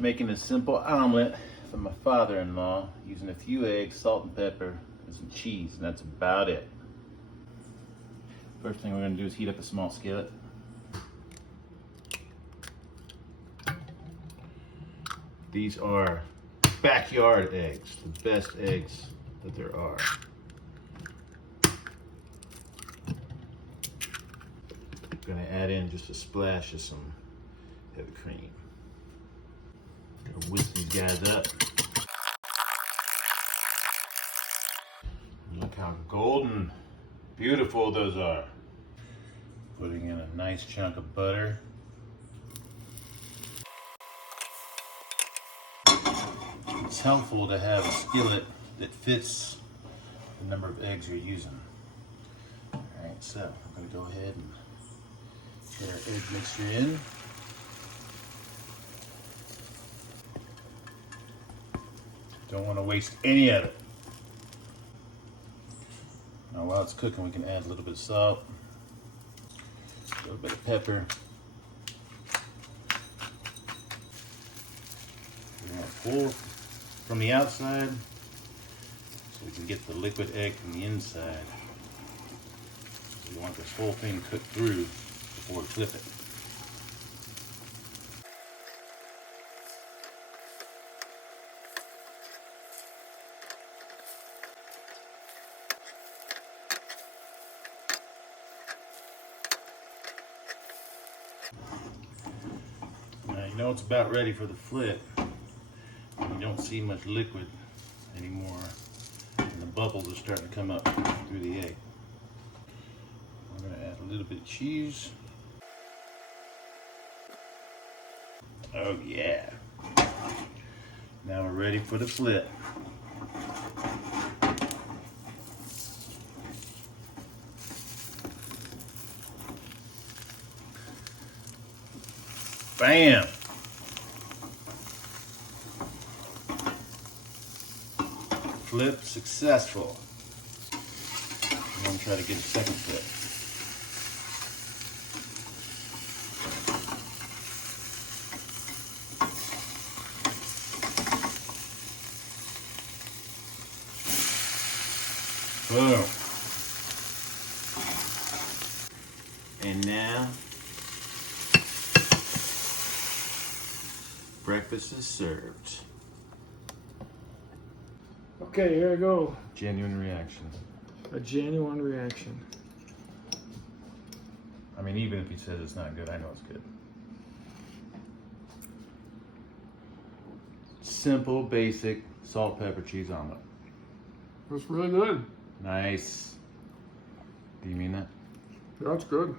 Making a simple omelet for my father-in-law using a few eggs, salt and pepper, and some cheese, and that's about it. First thing we're going to do is heat up a small skillet. These are backyard eggs, the best eggs that there are. I'm going to add in just a splash of some heavy cream. Gonna whisk these guys up. Look how golden, beautiful those are. Putting in a nice chunk of butter. It's helpful to have a skillet that fits the number of eggs you're using. All right, so I'm gonna go ahead and get our egg mixture in. Don't want to waste any of it. Now while it's cooking, we can add a little bit of salt, a little bit of pepper. We're going to pull from the outside so we can get the liquid egg from the inside. We want this whole thing cooked through before we flip it. Now you know it's about ready for the flip. You don't see much liquid anymore, and the bubbles are starting to come up through the egg. I'm going to add a little bit of cheese. Oh yeah. Now we're ready for the flip. Bam! Flip successful. I'm going to try to get a second flip. Boom. And now, breakfast is served. Okay, here I go. Genuine reaction. A genuine reaction. I mean, even if he says it's not good, I know it's good. Simple, basic, salt, pepper, cheese omelet. That's really good. Nice. Do you mean that? That's good.